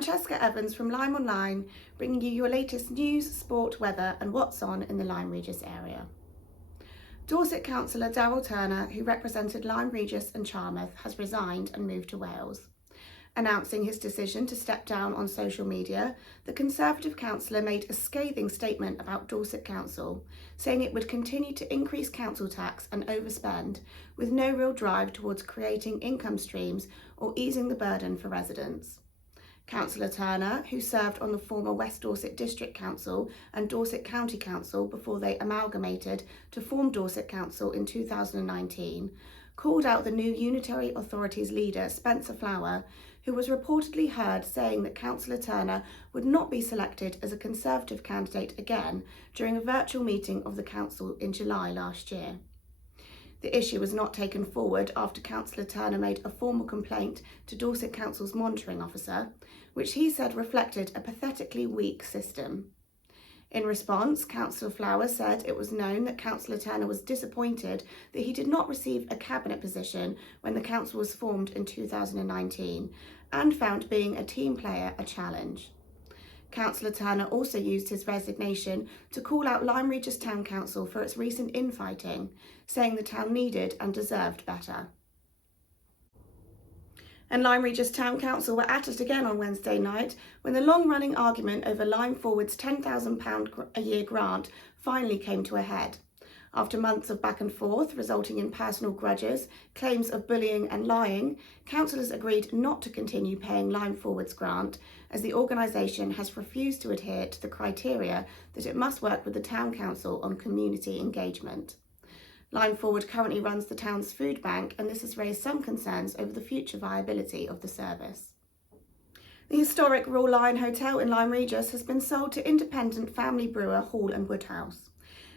Francesca Evans from LymeOnline, bringing you your latest news, sport, weather and what's on in the Lyme Regis area. Dorset Councillor Daryl Turner, who represented Lyme Regis and Charmouth, has resigned and moved to Wales. Announcing his decision to step down on social media, the Conservative councillor made a scathing statement about Dorset Council, saying it would continue to increase council tax and overspend, with no real drive towards creating income streams or easing the burden for residents. Councillor Turner, who served on the former West Dorset District Council and Dorset County Council before they amalgamated to form Dorset Council in 2019, called out the new Unitary Authority's leader, Spencer Flower, who was reportedly heard saying that Councillor Turner would not be selected as a Conservative candidate again during a virtual meeting of the council in July last year. The issue was not taken forward after Councillor Turner made a formal complaint to Dorset Council's monitoring officer, which he said reflected a pathetically weak system. In response, Councillor Flower said it was known that Councillor Turner was disappointed that he did not receive a cabinet position when the council was formed in 2019 and found being a team player a challenge. Councillor Turner also used his resignation to call out Lyme Regis Town Council for its recent infighting, saying the town needed and deserved better. And Lyme Regis Town Council were at it again on Wednesday night when the long-running argument over Lyme Forward's £10,000 a year grant finally came to a head. After months of back and forth, resulting in personal grudges, claims of bullying and lying, councillors agreed not to continue paying Lyme Forward's grant, as the organisation has refused to adhere to the criteria that it must work with the Town Council on community engagement. Lyme Forward currently runs the town's food bank, and this has raised some concerns over the future viability of the service. The historic Royal Lion Hotel in Lyme Regis has been sold to independent family brewer Hall & Woodhouse.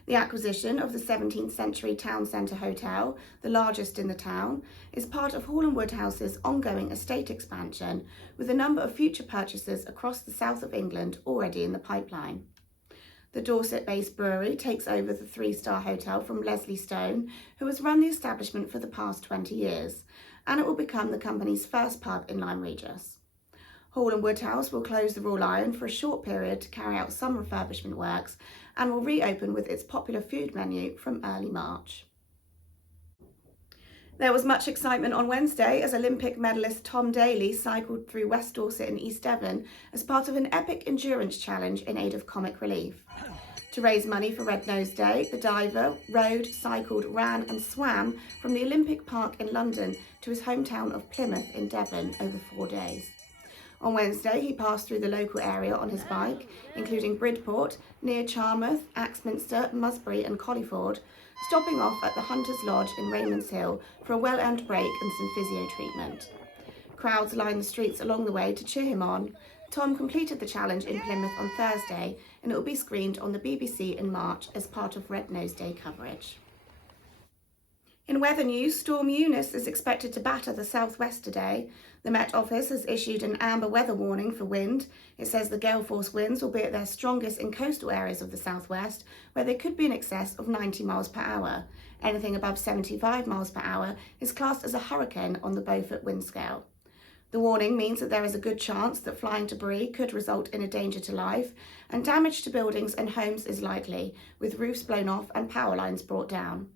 The acquisition of the 17th century town centre hotel, the largest in the town, is part of Hall & Woodhouse's ongoing estate expansion, with a number of future purchases across the south of England already in the pipeline. The Dorset-based brewery takes over the three-star hotel from Leslie Stone, who has run the establishment for the past 20 years, and it will become the company's first pub in Lyme Regis. Hall & Woodhouse will close the Royal Lion for a short period to carry out some refurbishment works and will reopen with its popular food menu from early March. There was much excitement on Wednesday as Olympic medalist Tom Daley cycled through West Dorset and East Devon as part of an epic endurance challenge in aid of comic relief. To raise money for Red Nose Day, the diver rode, cycled, ran and swam from the Olympic Park in London to his hometown of Plymouth in Devon over 4 days. On Wednesday, he passed through the local area on his bike, including Bridport, near Charmouth, Axminster, Musbury and Colliford, stopping off at the Hunter's Lodge in Raymond's Hill for a well-earned break and some physio treatment. Crowds lined the streets along the way to cheer him on. Tom completed the challenge in Plymouth on Thursday, and it will be screened on the BBC in March as part of Red Nose Day coverage. In weather news, Storm Eunice is expected to batter the southwest today. The Met Office has issued an amber weather warning for wind. It says the gale force winds will be at their strongest in coastal areas of the southwest, where they could be in excess of 90 miles per hour. Anything above 75 miles per hour is classed as a hurricane on the Beaufort wind scale. The warning means that there is a good chance that flying debris could result in a danger to life, and damage to buildings and homes is likely, with roofs blown off and power lines brought down.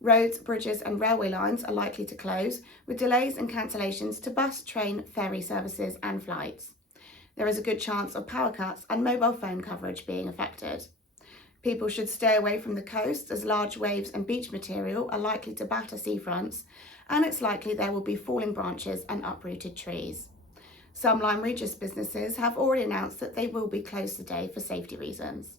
Roads, bridges and railway lines are likely to close, with delays and cancellations to bus, train, ferry services and flights. There is a good chance of power cuts and mobile phone coverage being affected. People should stay away from the coast, as large waves and beach material are likely to batter seafronts, and it's likely there will be falling branches and uprooted trees. Some Lyme Regis businesses have already announced that they will be closed today for safety reasons.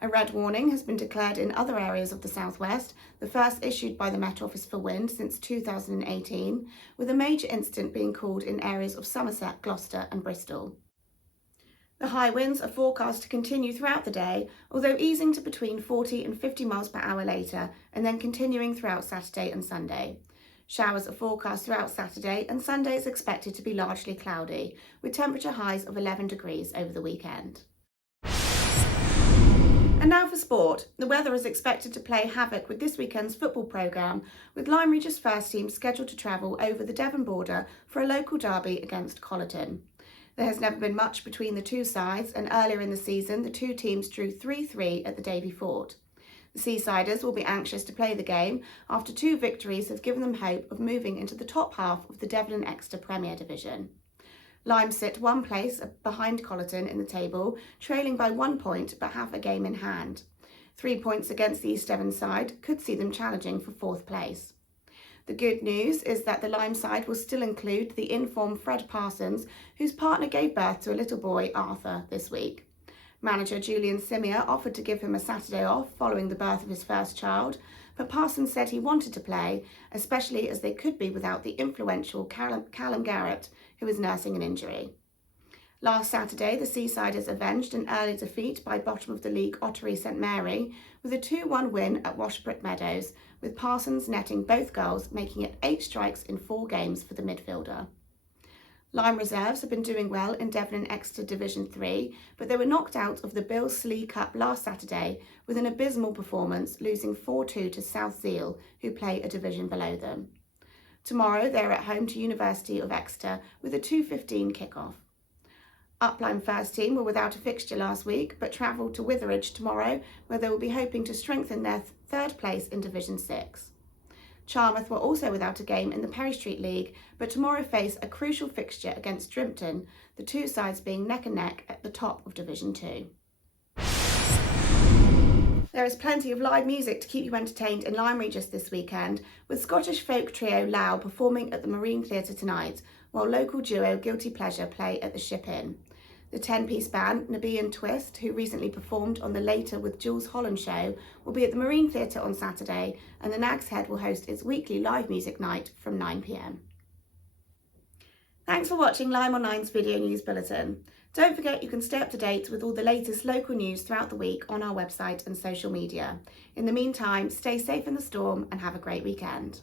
A red warning has been declared in other areas of the southwest, the first issued by the Met Office for wind since 2018, with a major incident being called in areas of Somerset, Gloucester and Bristol. The high winds are forecast to continue throughout the day, although easing to between 40 and 50 miles per hour later, and then continuing throughout Saturday and Sunday. Showers are forecast throughout Saturday, and Sunday is expected to be largely cloudy, with temperature highs of 11 degrees over the weekend. And now for sport. The weather is expected to play havoc with this weekend's football programme, with Lyme Regis first team scheduled to travel over the Devon border for a local derby against Colleton. There has never been much between the two sides, and earlier in the season the two teams drew 3-3 at the Davy Fort. The Seasiders will be anxious to play the game after 2 victories have given them hope of moving into the top half of the Devon and Exeter Premier Division. Lyme sit 1 place behind Colleton in the table, trailing by 1 point but have a game in hand. 3 points against the East Devon side could see them challenging for 4th place. The good news is that the Lyme side will still include the in-form Fred Parsons, whose partner gave birth to a little boy, Arthur, this week. Manager Julian Simia offered to give him a Saturday off following the birth of his first child, but Parsons said he wanted to play, especially as they could be without the influential Callum Garrett, who is nursing an injury. Last Saturday, the Seasiders avenged an early defeat by bottom of the league Ottery St Mary with a 2-1 win at Washbrook Meadows, with Parsons netting both goals, making it 8 strikes in 4 games for the midfielder. Lyme reserves have been doing well in Devon and Exeter Division 3, but they were knocked out of the Bill Slee Cup last Saturday with an abysmal performance, losing 4-2 to South Zeal, who play a division below them. Tomorrow they're at home to University of Exeter with a 2:15 kick-off. Upline first team were without a fixture last week, but travel to Witheridge tomorrow, where they will be hoping to strengthen their 3rd place in Division 6. Charmouth were also without a game in the Perry Street League, but tomorrow face a crucial fixture against Drimpton, the 2 sides being neck and neck at the top of Division 2. There is plenty of live music to keep you entertained in Lyme Regis this weekend, with Scottish folk trio Lau performing at the Marine Theatre tonight, while local duo Guilty Pleasure play at the Ship Inn. The 10-piece band Nabian Twist, who recently performed on the Later with Jules Holland show, will be at the Marine Theatre on Saturday, and the Nag's Head will host its weekly live music night from 9 p.m. Thanks for watching LymeOnline's video news bulletin. Don't forget you can stay up to date with all the latest local news throughout the week on our website and social media. In the meantime, stay safe in the storm and have a great weekend.